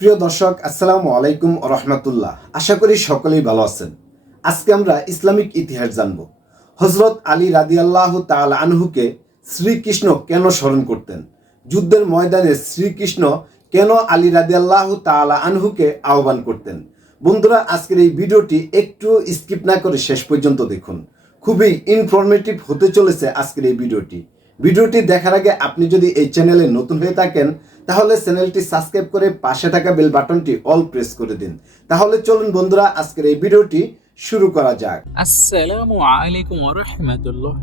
প্রিয় দর্শক, আসসালামু আলাইকুম রহমতুল্লাহ। আশা করি সকলেই ভালো আছেন। আজকে আমরা ইসলামিক ইতিহাস জানব। হজরত আলী রাদিয়াল্লাহ তাল আনহুকে শ্রীকৃষ্ণ কেন স্মরণ করতেন? যুদ্ধের ময়দানে শ্রীকৃষ্ণ কেন আলী রাদিয়াল্লাহ তাল আনহুকে আহ্বান করতেন? বন্ধুরা, আজকের এই ভিডিওটি একটু স্কিপ না করে শেষ পর্যন্ত দেখুন। খুবই ইনফরমেটিভ হতে চলেছে আজকের এই ভিডিওটি। ভিডিওটি দেখার আগে আপনি যদি এই চ্যানেলে নতুন হয়ে থাকেন তাহলে চ্যানেলটি সাবস্ক্রাইব করে পাশে থাকা বেল বাটনটি অল প্রেস করে দিন। তাহলে চলুন বন্ধুরা, আজকের এই ভিডিওটি শুরু করা যাক। আসসালামু আলাইকুম রাহমাতুল্লাহ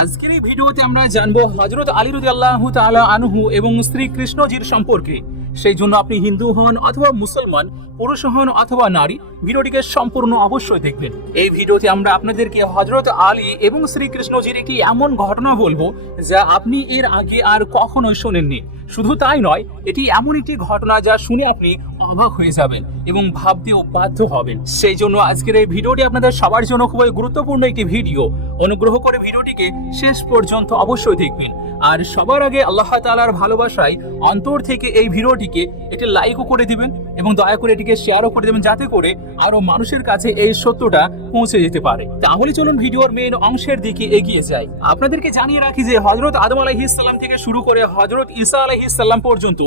আজকের এই ভিডিওতে আমরা জানব হজরত আলী রাদিয়াল্লাহু তাআলা আনহু এবং শ্রী কৃষ্ণজির সম্পর্কে। সেই জন্য আপনি হিন্দু হন অথবা মুসলমান, পুরুষ হন অথবা নারী, ভিডিওটিকে সম্পূর্ণ অবশ্যই দেখবেন। এই ভিডিওতে আমরা আপনাদেরকে হজরত আলী এবং শ্রীকৃষ্ণজির একটি এমন ঘটনা বলব যা আপনি এর আগে আর কখনোই শোনেননি। শুধু তাই নয়, এটি এমন একটি ঘটনা যা শুনে আপনি অবাক হয়ে যাবেন এবং ভাবতেও বাধ্য হবেন। সেই জন্য আজকের এই ভিডিওটি আপনাদের সবার জন্য খুবই গুরুত্বপূর্ণ একটি ভিডিও। অনুগ্রহ করে ভিডিওটিকে শেষ পর্যন্ত অবশ্যই দেখবেন। আর সবার আগে আল্লাহ তাআলার ভালোবাসায় অন্তর থেকে এই ভিডিওটিকে একটি লাইকও করে দিবেন এবং দয়া করে এটিকে শেয়ারও করে দেবেন যাতে করে আরও মানুষের কাছে এই সত্যটা পৌঁছে যেতে পারে। তাহলে চলুন ভিডিওর মেন অংশের দিকে এগিয়ে যাই। আপনাদেরকে জানিয়ে রাখি যে হজরত আদম আলাইহিসসালাম থেকে শুরু করে হজরত ঈসা আলাইহিসসালাম পর্যন্ত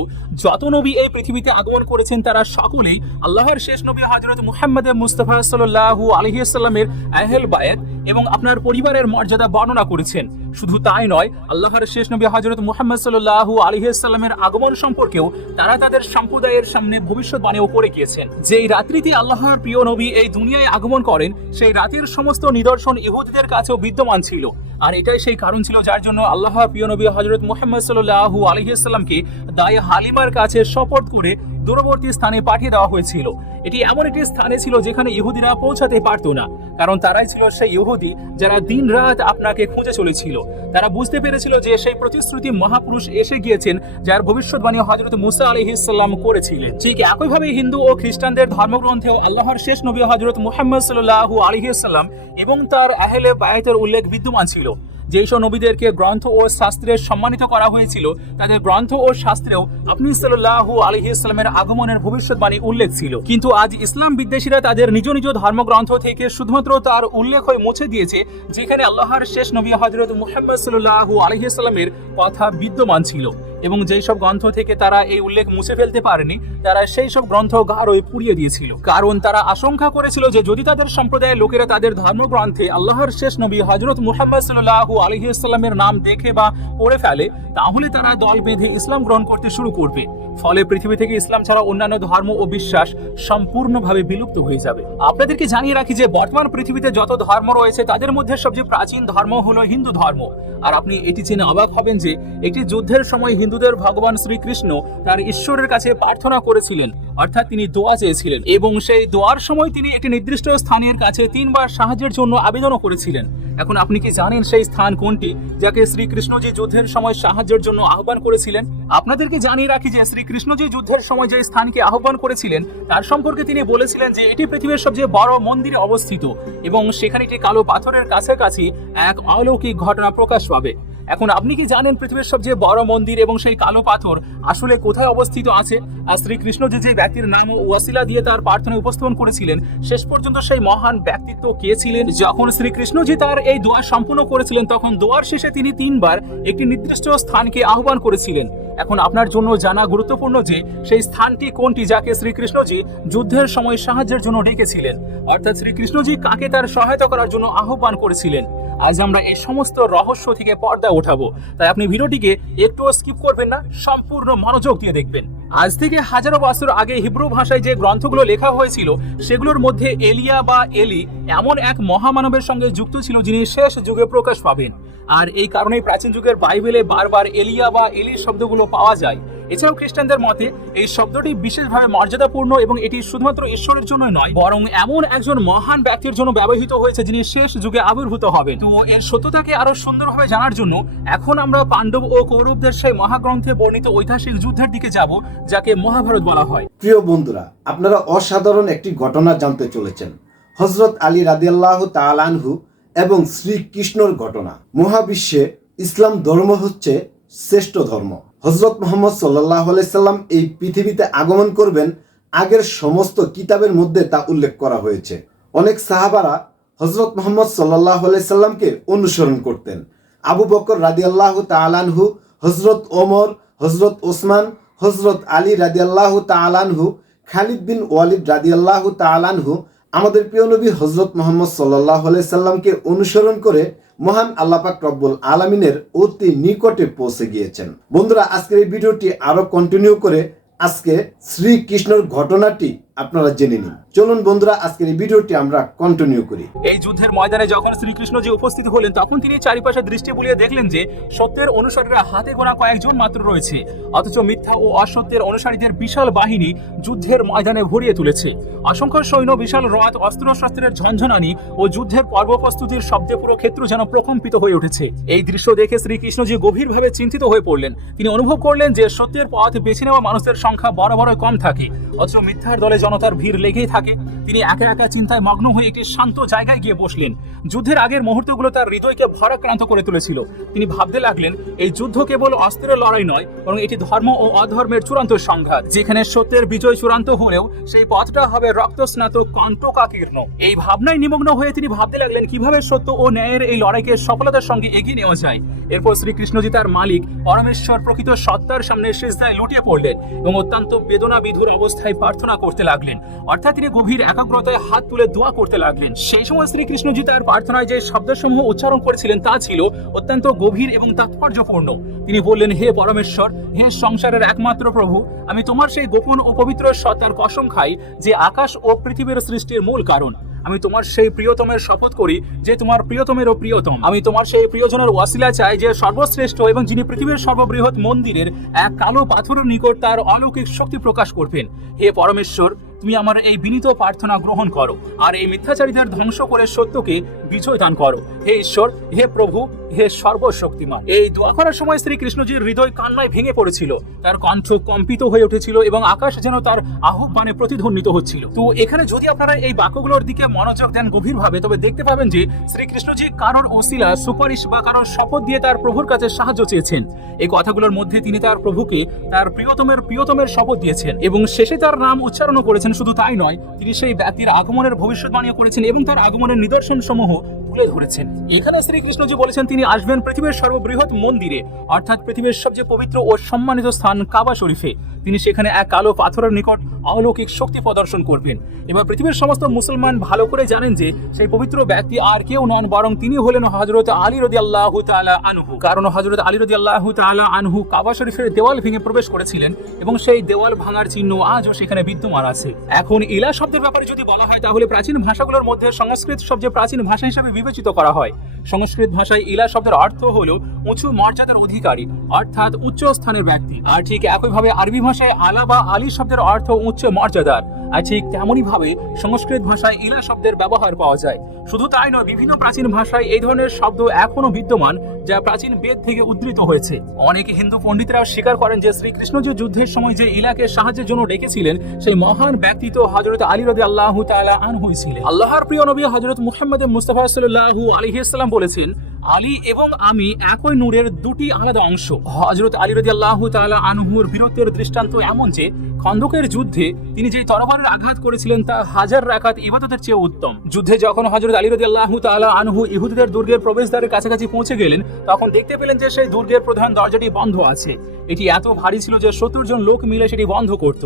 যত নবী এই পৃথিবীতে আগমন করেছেন, তারা সকলেই আল্লাহর শেষ নবী হজরত মুহাম্মদ মুস্তাফা সাল্লাল্লাহু আলাইহিসসালামের আহল বায়াত এবং আপনার পরিবারের মর্যাদা বর্ণনা করেছেন। শুধু তাই নয়, আল্লাহর শেষ নবী হজরত মুহাম্মদ সাল্লাল্লাহু আলাইহিসসালামের আগমন সম্পর্কেও তারা তাদের সম্প্রদায়ের সামনে ভবিষ্যৎবাণীও করে গিয়েছেন। যেই রাত্রিতে আল্লাহর প্রিয় নবী এই দুনিয়ায় আগমন করেন, সেই রাতের সমস্ত নিদর্শন ইহুদিদের কাছেও বিদ্যমান ছিল। আর এটাই সেই কারণ ছিল যার জন্য আল্লাহর প্রিয় নবী হজরত মুহাম্মদ সাল্লাল্লাহু আলাইহিসসালামকে দায়ে হালিমার কাছে শপথ করে দূরবর্তী স্থানে পাঠিয়ে দেওয়া হয়েছিল। এটি এমন একটি স্থানে ছিল যেখানে ইহুদিরা পৌঁছাতে পারতো না, কারণ তারাই ছিল সেই ইহুদি যারা দিন রাত আপনাকে খুঁজে চলেছিল। তারা বুঝতে পেরেছিল যে সেই প্রতিশ্রুতি মহাপুরুষ এসে গিয়েছেন, যার ভবিষ্যৎবাণী হজরত মুসা আলহিসাল্লাম করেছিলেন। ঠিক একইভাবে হিন্দু ও খ্রিস্টানদের ধর্মগ্রন্থেও আল্লাহর শেষ নবী হজরত মুহাম্মদ সাল্লাহু আলহিসাল্লাম এবং তার আহলে বায়াতের উল্লেখ বিদ্যমান ছিল। যেই সব নবীদেরকে গ্রন্থ ও শাস্ত্রে সম্মানিত করা হয়েছিল, তাদের গ্রন্থ ও শাস্ত্রেও আপনি সাল্লাহ আলহি ইসলামের আগমনের ভবিষ্যৎবাণী উল্লেখ ছিল। কিন্তু আজ ইসলাম বিদ্বেষীরা তাদের নিজ নিজ ধর্মগ্রন্থ থেকে শুধুমাত্র তার উল্লেখ হয়ে মুছে দিয়েছে, যেখানে আল্লাহর শেষ নবী হজরত মুহাম্মদ সাল্লাহ আলহি ইসলামের কথা বিদ্যমান ছিল। এবং যেই সব গ্রন্থ থেকে তারা এই উল্লেখ মুছে ফেলতে পারেনি, তারা সেই সব গ্রন্থ গাঢ়ই পুড়িয়ে দিয়েছিল। কারণ তারা আশঙ্কা করেছিল যে যদি তাদের সম্প্রদায়ের লোকেরা তাদের ধর্মগ্রন্থে আল্লাহর শেষ নবী হজরত মুহাম্মদ সাল্লাহু আলহিউসাল্লামের নাম দেখে বা পড়ে ফেলে, তাহলে তারা দল বেঁধে ইসলাম গ্রহণ করতে শুরু করবে। ফলে পৃথিবী থেকে ইসলাম ছাড়া অন্যান্য ধর্ম ও বিশ্বাস সম্পূর্ণভাবে বিলুপ্ত হয়ে যাবে। আপনাদেরকে জানিয়ে রাখি যে বর্তমান পৃথিবীতে যত ধর্ম রয়েছে, তাদের মধ্যে সবচেয়ে প্রাচীন ধর্ম হলো হিন্দু ধর্ম। আর আপনি এটি জেনে অবাক হবেন যে একটি যুদ্ধের সময় হিন্দুদের ভগবান শ্রীকৃষ্ণ তার ঈশ্বরের কাছে প্রার্থনা করেছিলেন, অর্থাৎ তিনি দোয়া চেয়েছিলেন। এবং সেই দোয়ার সময় তিনি একটি নির্দিষ্ট স্থানের কাছে তিনবার সাহায্যের জন্য আবেদনও করেছিলেন। এখন আপনি কি জানেন সেই স্থান কোনটি, যাকে শ্রীকৃষ্ণজি যুদ্ধের সময় সাহায্যের জন্য আহ্বান করেছিলেন? আপনাদেরকে জানিয়ে রাখি যে শ্রীকৃষ্ণজি যুদ্ধের সময় যে স্থানকে আহ্বান করেছিলেন, তার সম্পর্কে তিনি বলেছিলেন যে এটি পৃথিবীর সবচেয়ে বড় মন্দিরে অবস্থিত এবং সেখানে একটি কালো পাথরের কাছাকাছি এক অলৌকিক ঘটনা প্রকাশ পাবে। এখন আপনি কি জানেন পৃথিবীর সবচেয়ে বড় মন্দির এবং সেই কালো পাথর আসলে কোথায় অবস্থিত আছে? আর শ্রীকৃষ্ণ যে যে ব্যক্তির নাম ও ওয়াসিলা দিয়ে তার প্রার্থনা উপস্থাপন করেছিলেন, শেষ পর্যন্ত সেই মহান ব্যক্তিত্ব কে ছিলেন? যখন শ্রীকৃষ্ণজি তার এই দোয়া সম্পূর্ণ করেছিলেন, তখন দোয়ার শেষে তিনি তিনবার একটি নির্দিষ্ট স্থানকে আহ্বান করেছিলেন। এখন আপনার জন্য জানা গুরুত্বপূর্ণ যে সেই স্থানটি কোনটি যাকে শ্রীকৃষ্ণজি যুদ্ধের সময় সাহায্যের জন্য ডেকেছিলেন। অর্থাৎ শ্রীকৃষ্ণজি কাকে তার সহায়তা করার জন্য আহ্বান করেছিলেন। আজ আমরা এই সমস্ত রহস্য থেকে পর্দা ওঠাবো তাই আপনি ভিডিওটিকে একটুও স্কিপ করবেন না, সম্পূর্ণ মনোযোগ দিয়ে দেখবেন। আজ থেকে হাজারো বছর আগে হিব্রু ভাষায় যে গ্রন্থগুলো লেখা হয়েছিল, সেগুলোর মধ্যে এলিয়া বা এলি এমন এক মহামানবের সঙ্গে যুক্ত ছিল যিনি শেষ যুগে প্রকাশ পাবেন। আর এই কারণেই প্রাচীন যুগের বাইবেলে বারবার এলিয়া বা এলির শব্দগুলো পাওয়া যায়। এছাড়াও খ্রিস্টানদের মতে, এই শব্দটি বিশেষভাবে মর্যাদাপূর্ণ এবং এটি শুধুমাত্র ঈশ্বরের জন্য নয়, বরং এমন একজন মহান ব্যক্তির জন্য ব্যবহৃত হয়েছে যিনি শেষ যুগে আবির্ভূত হবেন। তো এর সত্যতাকে আরও সুন্দরভাবে জানার জন্য এখন আমরা পাণ্ডব ও কৌরবদের সেই মহাগ্রন্থে বর্ণিত ঐতিহাসিক যুদ্ধের দিকে যাব, যাকে মহাভারত বলা হয়। প্রিয় বন্ধুরা, আপনারা অসাধারণ একটি ঘটনা জানতে চলেছেন হজরত আলী রাদিয়াল্লাহ তালানহু এবং শ্রীকৃষ্ণর ঘটনা। মহাবিশ্বে ইসলাম ধর্ম হচ্ছে শ্রেষ্ঠ ধর্ম। হজরত মোহাম্মদ সাল্লাহ সাল্লাম এই পৃথিবীতে আগমন করবেন আগের সমস্ত কিতাবের মধ্যে তা উল্লেখ করা হয়েছে। অনেক সাহাবারা হজরত মোহাম্মদ সাল্লাহ সাল্লামকে অনুসরণ করতেন। আবু বকর রাদি আল্লাহ তালানহু হজরত ওমর হজরত ওসমান হজরত আলী রাদি আল্লাহ তালানহু খালিদ বিন ওয়ালিদ রাদি আল্লাহ তালানহু আমাদের প্রিয় নবী হজরত মোহাম্মদ সাল্লাহ সাল্লামকে অনুসরণ করে মহান আল্লাপাক রব্বুল আলমিনের অতি নিকটে পৌঁছে গিয়েছেন। বন্ধুরা, আজকের এই ভিডিওটি আরও কন্টিনিউ করে আজকে শ্রীকৃষ্ণর ঘটনাটি আপনারা জেনে নিন। চলুন বন্ধুরা, আজকের এই ভিডিওটি আমরা কন্টিনিউ করি। এই যুদ্ধের ময়দানে যখন শ্রীকৃষ্ণ যে উপস্থিত হলেন, তখন তিনি চারিপাশে দৃষ্টি বুলিয়ে দেখলেন যে, সত্যের অনুসারীরা হাতে গোনা কয়েকজন মাত্র রয়েছে। অথচ মিথ্যা ও অসত্যের অনুসারীদের বিশাল বাহিনী যুদ্ধের ময়দানে ভরিয়ে তুলেছে। অসংখ্য সৈন্য, বিশাল রথ অস্ত্র শস্ত্রের ঝনঝনানি ও যুদ্ধের পর্ব প্রস্তুতির শব্দে পুরো ক্ষেত্র যেন প্রকম্পিত হয়ে উঠেছে। এই দৃশ্য দেখে শ্রীকৃষ্ণজি গভীরভাবে চিন্তিত হয়ে পড়লেন, তিনি অনুভব করলেন যে সত্যের পথ বেছে নেওয়া মানুষের সংখ্যা বড় বড় কম থাকে। অথচ মিথ্যার দলে জনতার ভিড় লেগেই থাকে। তিনি একা একা চিন্তায় মগ্ন হয়ে একটি শান্ত জায়গায় গিয়ে বসলেন। যুদ্ধের আগের মুহূর্তগুলো তার হৃদয়কে ভারাক্রান্ত করে তুলেছিল। তিনি ভাবতে লাগলেন, এই যুদ্ধ কেবল অস্ত্রের লড়াই নয়, বরং এটি ধর্ম ও অধর্মের চূড়ান্ত সংঘাত, যেখানে সত্যের বিজয় চূড়ান্ত হলেও সেই পথটা হবে রক্তস্নাত কণ্ঠকাকীর্ণ এই ভাবনায় নিমগ্ন হয়ে তিনি ভাবতে লাগলেন, কীভাবে সত্য ও ন্যায়ের এই লড়াইকে সফলতার সঙ্গে এগিয়ে নেওয়া যায়? এরপর শ্রীকৃষ্ণজি তার মালিক, পরমেশ্বর প্রকৃত সত্তার সামনে শেষদায় লুটিয়ে পড়লেন এবং অত্যন্ত বেদনা বিধুর অবস্থায় প্রার্থনা করতে লাগলেন। অর্থাৎ তিনি গভীর একাগ্রতায় হাত তুলে দোয়া করতে লাগলেন। সেই সময় শ্রীকৃষ্ণজি তার প্রার্থনায় যে শব্দসমূহ উচ্চারণ করেছিলেন তা ছিল অত্যন্ত গভীর এবং তাৎপর্যপূর্ণ। তিনি বললেন, হে পরমেশ্বর, হে সংসারের একমাত্র প্রভু, আমি তোমার সেই গোপন ও পবিত্র সত্তার কসম খাই যে আকাশ ও পৃথিবীর সৃষ্টির মূল কারণ। আমি তোমার সেই প্রিয়তমের শপথ করি যে তোমার প্রিয়তমেরও প্রিয়তম। আমি তোমার সেই প্রিয়জনের ওয়াসিলা চাই যে সর্বশ্রেষ্ঠ এবং যিনি পৃথিবীর সর্ববৃহৎ মন্দিরের এক কালো পাথরের নিকট তার অলৌকিক শক্তি প্রকাশ করবেন। হে পরমেশ্বর তুমি আমার এই বিনীত প্রার্থনা গ্রহণ করো, আর এই মিথ্যাচারীদের ধ্বংস করে সত্যকে বিজয় দান করো। হে ঈশ্বর, হে প্রভু হে সর্বশক্তিমান। এই দোয়া করার সময় শ্রী কৃষ্ণজির হৃদয় কান্নায় ভেঙে পড়েছিল। তার কণ্ঠ কম্পিত হয়ে উঠেছিল এবং আকাশ যেন তার আহ্বানে প্রতিধ্বনিত হচ্ছিল। তো এখানে যদি আপনারা এই বাক্যগুলোর দিকে মনোযোগ দেন গভীরভাবে, তবে দেখতে পাবেন যে শ্রীকৃষ্ণজি কারোর ওসিলা সুপারিশ বা কারোর শপথ দিয়ে তার প্রভুর কাছে সাহায্য চেয়েছেন। এই কথাগুলোর মধ্যে তিনি তার প্রভুকে তার প্রিয়তমের প্রিয়তমের শপথ দিয়েছেন এবং শেষে তার নাম উচ্চারণ করেছেন। শুধু তাই নয়, তিনি সেই ব্যক্তির আগমনের ভবিষ্যৎবাণীও করেছেন এবং তার আগমনের নিদর্শন সমূহ তুলে ধরেছেন। এখানে শ্রীকৃষ্ণজি বলেছেন, তিনি আসবেন পৃথিবীর সর্ববৃহৎ মন্দিরে, অর্থাৎ পৃথিবীর সবচেয়ে পবিত্র ও সম্মানিত স্থান কাবা শরীফে। তিনি সেখানে এক কালো পাথরের নিকট অলৌকিক শক্তি প্রদর্শন করবেন। এবার পৃথিবীর সমস্ত মুসলমান ভালো করে জানেন যে সেই পবিত্র ব্যক্তি আর কেউ নন, বরং তিনি হলেন হজরত আলী রদি আল্লাহ আনহু। কারণ হজরত আলী রদি আল্লাহ আনহু কাবা শরীফের দেওয়াল ভেঙে প্রবেশ করেছিলেন এবং সেই দেওয়াল ভাঙার চিহ্ন আজও সেখানে বিদ্যমান আছে। এখন ইলা শব্দের ব্যাপারে যদি বলা হয়, তাহলে প্রাচীন ভাষাগুলোর মধ্যে সংস্কৃত সবচেয়ে প্রাচীন ভাষা হিসেবে বিবেচিত করা হয়। সংস্কৃত ভাষায় ইলা শব্দের অর্থ হলো উঁচু মর্যাদার অধিকারী, অর্থাৎ উচ্চ স্থানের ব্যক্তি। আর ঠিক একইভাবে আরবি ভাষায় আলা বা আলী শব্দের অর্থ উচ্চ মর্যাদার। আর ঠিক তেমনই ভাবে সংস্কৃত ভাষায় ইলা শব্দের ব্যবহার পাওয়া যায়। শুধু তাই নয়, বিভিন্ন প্রাচীন ভাষায় এই ধরনের শব্দ এখনও বিদ্যমান, যা প্রাচীন বেদ থেকে উদ্ধৃত হয়েছে। অনেক হিন্দু পণ্ডিতরাও স্বীকার করেন যে শ্রীকৃষ্ণ যে যুদ্ধের সময় যে ইলাকে সাহায্যের জন্য ডেকেছিলেন, সেই মহান ব্যক্তিত্ব হজরত আলী রদি আল্লাহ তালা আন হয়েছিলেন আল্লাহর প্রিয় নবী হজরত মুহাম্মদ মুস্তাফা সাল্লাহু আলহিসাল্লাম বলেছেন, আলী এবং আমি একই নূরের দুটি আলাদা অংশ। হজরত আলী রদি আল্লাহ তালা আনহুর বীরত্বের দৃষ্টান্ত এমন যে খন্দকের যুদ্ধে তিনি যে তরবারের আঘাত করেছিলেন, তা হাজার রাকাত ইবাদতের চেয়ে উত্তম। যুদ্ধে যখন হজরত আলী রদি আল্লাহ তালা আনহু ইহুদিদের দুর্গের প্রবেশদ্বারের কাছাকাছি পৌঁছে গেলেন, তখন দেখতে পেলেন যে সেই দুর্গের প্রধান দরজাটি বন্ধ আছে। এটি এত ভারী ছিল যে সত্তর জন লোক মিলে সেটি বন্ধ করত।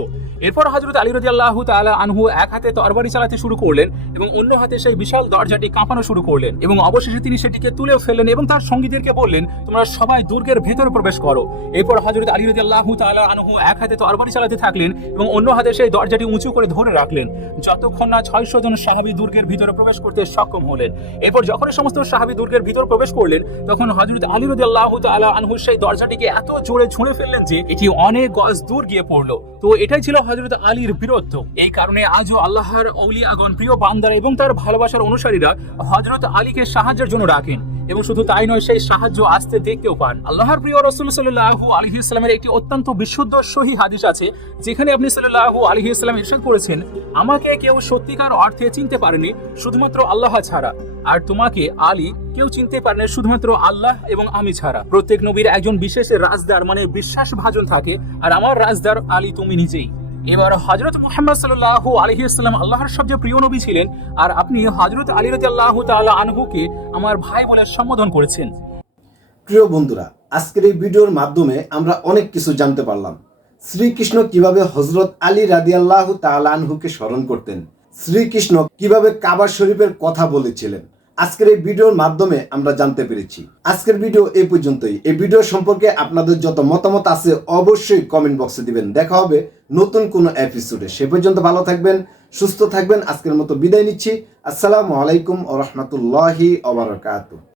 এরপর হজরত আলী রদি আল্লাহ তালা আনহু এক হাতে তরবারি চালাতে শুরু করলেন এবং অন্য হাতে সেই বিশাল দরজাটি কাঁপানো শুরু করলেন এবং অবশেষে তিনি সেটিকে তুলেও ফেললেন এবং তার সঙ্গীদেরকে বললেন, তোমরা সবাই দুর্গের ভেতরে প্রবেশ করো। এরপর হজরত আলী রদি আল্লাহ তালা আনহু এক হাতে তরবারি চালাতে থাকলেন এবং অন্য হাতে সেই দরজাটি উঁচু করে ধরে রাখলেন। যতক্ষণ না ছয়শো জন সাহাবি দুর্গের ভিতরে প্রবেশ করতে সক্ষম হলেন। এরপর যখন সমস্ত সাহাবি দুর্গের ভিতর প্রবেশ করলেন, তখন হজরত আলী রদি আল্লাহ তালা আনহু সেই দরজাটিকে এত জোরে ছুঁড়ে ফেললেন যে এটি অনেক গজ দূর গিয়ে পড়ল। তো এটাই ছিল হজরত আলীর বীরত্ব। এই কারণে আজও আল্লাহর অলিয়াগণ, প্রিয় বান্দারা এবং তার ভালোবাসার অনুসারীরা হজরত আলীকে সাহায্যের জন্য রাখেন এবং শুধু তাই নয়, সেই সাহায্য আসতে দেখতেও পান। আল্লাহর প্রিয় রসুল সাল্লাহু আলহি ইসলামের একটি অত্যন্ত বিশুদ্ধ সহি হাদিস আছে, যেখানে আপনি সাল্লাহু আলহি ইসলাম ইরশাদ করেছেন, আমাকে কেউ সত্যিকার অর্থে চিনতে পারেনি, শুধুমাত্র আল্লাহ ছাড়া। আর তোমাকে আলী কেউ চিনতে পারে না শুধুমাত্র আল্লাহ এবং আমি ছাড়া। প্রত্যেক নবীর একজন বিশেষ রাজদার মানে বিশ্বাস ভাজন থাকে, আর আমার রাজদার আলী তুমি নিজেই। এবার হজরত মুহাম্মদ সাল্লাহ আলহিউসাল্লাম আল্লাহর সবচেয়ে প্রিয় নবী ছিলেন, আর আপনি হজরত আলী রাজি আল্লাহ তাআলা আনহুকে আমার ভাই বলে সম্বোধন করেছেন। প্রিয় বন্ধুরা, আজকের এই ভিডিওর মাধ্যমে আমরা অনেক কিছু জানতে পারলাম। শ্রীকৃষ্ণ কীভাবে হজরত আলী রাদিয়াল্লাহ তালানহুকে স্মরণ করতেন? শ্রীকৃষ্ণ কীভাবে কাবা শরীফের কথা বলেছিলেন? আজকের এই ভিডিওর মাধ্যমে আমরা জানতে পেরেছি। আজকের ভিডিও এই পর্যন্তই। এই ভিডিও সম্পর্কে আপনাদের যত মতামত আছে অবশ্যই কমেন্ট বক্সে দিবেন। দেখা হবে নতুন কোনো এপিসোডে সে পর্যন্ত ভালো থাকবেন, সুস্থ থাকবেন। আজকের মতো বিদায় নিচ্ছি। আসসালামু আলাইকুম ও রহমতুল্লাহি